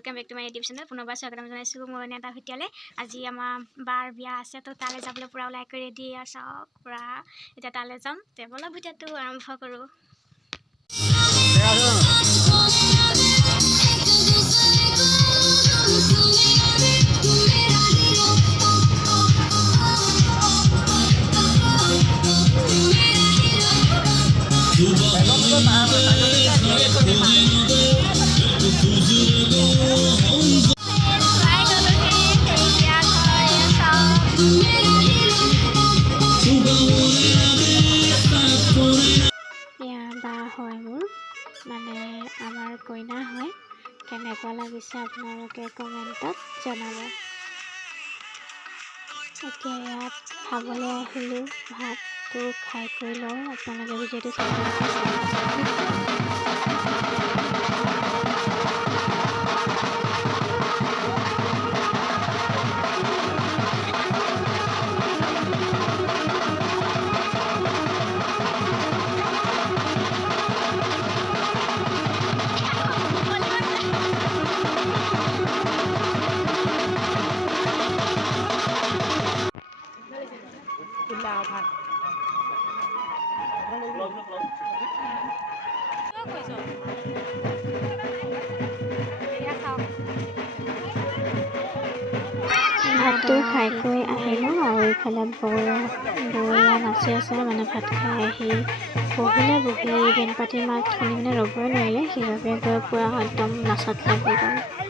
Welcome back to my YouTube channel पुनर्बार स्वागतम जनाइছোঁ মোৰ এটা ভিডিঅ'লে আজি আমাৰ বাৰ বিয়া আছে তো তালৈ যাবলৈ পুৰা ওলাই কৰি ৰেডি আছো পুৰা এতিয়া তালৈ যাম তে বলা ভিডিঅ'টো আৰম্ভ কৰোঁ মানে আমাৰ কইনা হয় কেনেকুৱা লাগিছে আপোনালোকে কমেণ্টত জনাব এতিয়া ইয়াত খাবলৈ আহিলোঁ ভাতটো খাই কৰি লওঁ আপোনালোকে ভিডিঅ'টো চাই ভাতটো খাই কৰি আহিলোঁ আৰু এইফালে বৌলা নাচি আছে মানে ভাত খাই আহি বহি বেন পাতি মাত শুনি মানে ৰ'বই নোৱাৰিলে সেইবাবে গৈ পুৰা একদম নাচাত লাগি গ'ল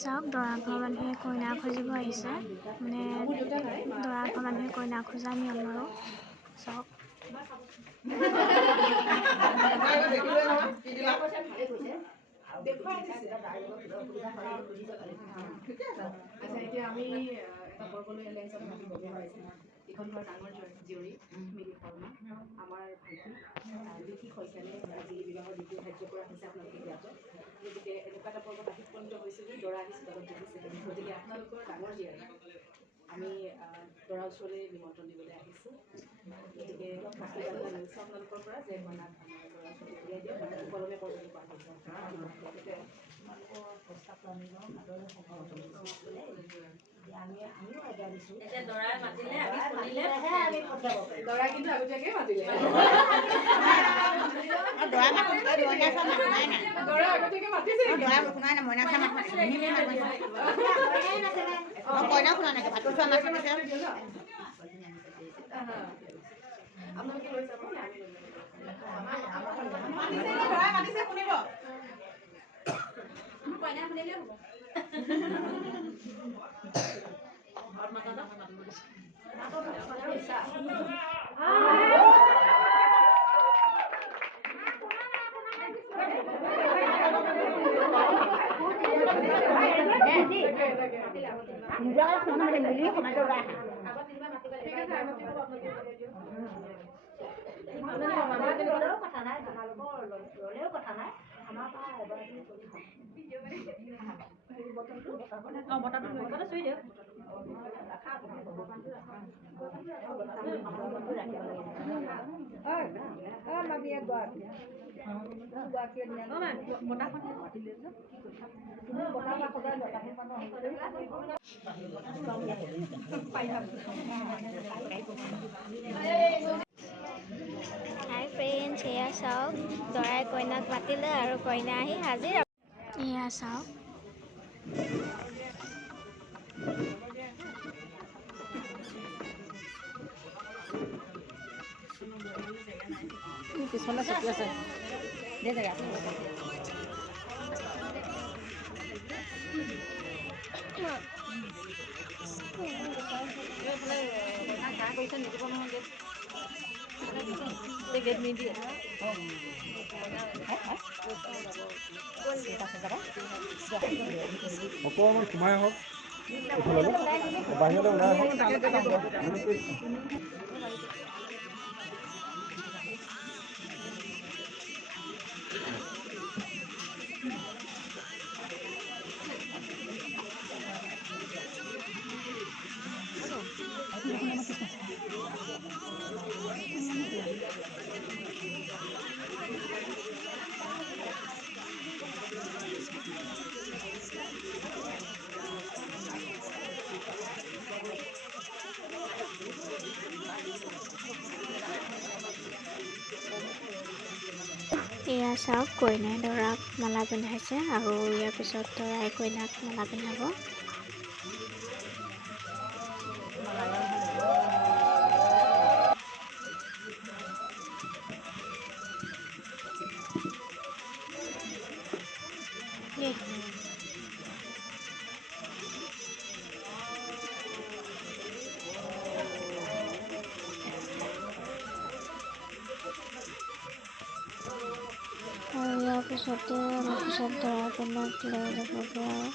চাওক দৰা ঘৰ মানুহে কইনা খুজিব আহিছে মানে দৰা ঘৰ মানুহে কইনা খোজা নিয়ম আৰু চাওক এখন ঘৰ ডাঙৰ জীয়ৰী মিলি শৰ্মা আমাৰ বিকি শইকীয়ালে আজি বিবাহৰ দ্বিতীয় ধাৰ্য কৰা হৈছে আপোনালোকে জ্ঞাত গতিকে এনেকুৱা এটা পৰ্বত আহিপন্ত হৈছিল যে দৰা আহিছে তলত দেখিছে গতিকে আপোনালোকৰ ডাঙৰ জীয়ৰী আমি দৰা ওচৰলৈ নিমন্ত্ৰণ দিবলৈ আহিছোঁ গতিকে লৈছোঁ আপোনালোকৰ পৰা যে কইনাক দৰা ওচৰলৈ উলিয়াই দিয়ক সুকলমে পৰ্বটো পাৰ হৈছে গতিকে আপোনালোকৰ প্ৰস্তাৱটো আমি লওঁ আদৰণি আমিও আদা দিছোঁ এতিয়া দৰাই মাতিলে আমি শুনিলেহে আমি পঠাব পাৰিম দৰাই কিন্তু আগতীয়াকৈ মাতিলে দৰা মাতিলে দৰা আগতীয়াকৈ মাতিছে দৰা শুনাই নাই মইনা খাই মাতিছে কইনা শুনা নাই ভাতটো খোৱা মাতিছে আপোনালোকে লৈ যাব দৰাই মাতিছে শুনিব কইনা শুনিলেও হ'ব মিলি সমাজে ওলাই ল'লেও কথা নাই তোমালোকৰ ল'লেও কথা নাই আমাৰ পৰা এগৰাকী বটাটো চুই দিওঁ হাই ফ্ৰেণ্ডছ, এয়া চাওক দৰাই কইনাক মাতিলে আৰু কইনা আহি হাজিৰ। এয়া চাওক পিছফালে চকী আছে দে জেগা অকণমান সোমাই আহক বাহিৰলৈ ওলাই আহক এয়া চাওক কইনাই দৰাক মালা পিন্ধাইছে আৰু ইয়াৰ পিছত দৰাই কইনাক মালা পিন্ধাব। আৰু ইয়াৰ পিছতে আমি পিছত দৰা কইনাক লৈ যাবগৈ আৰু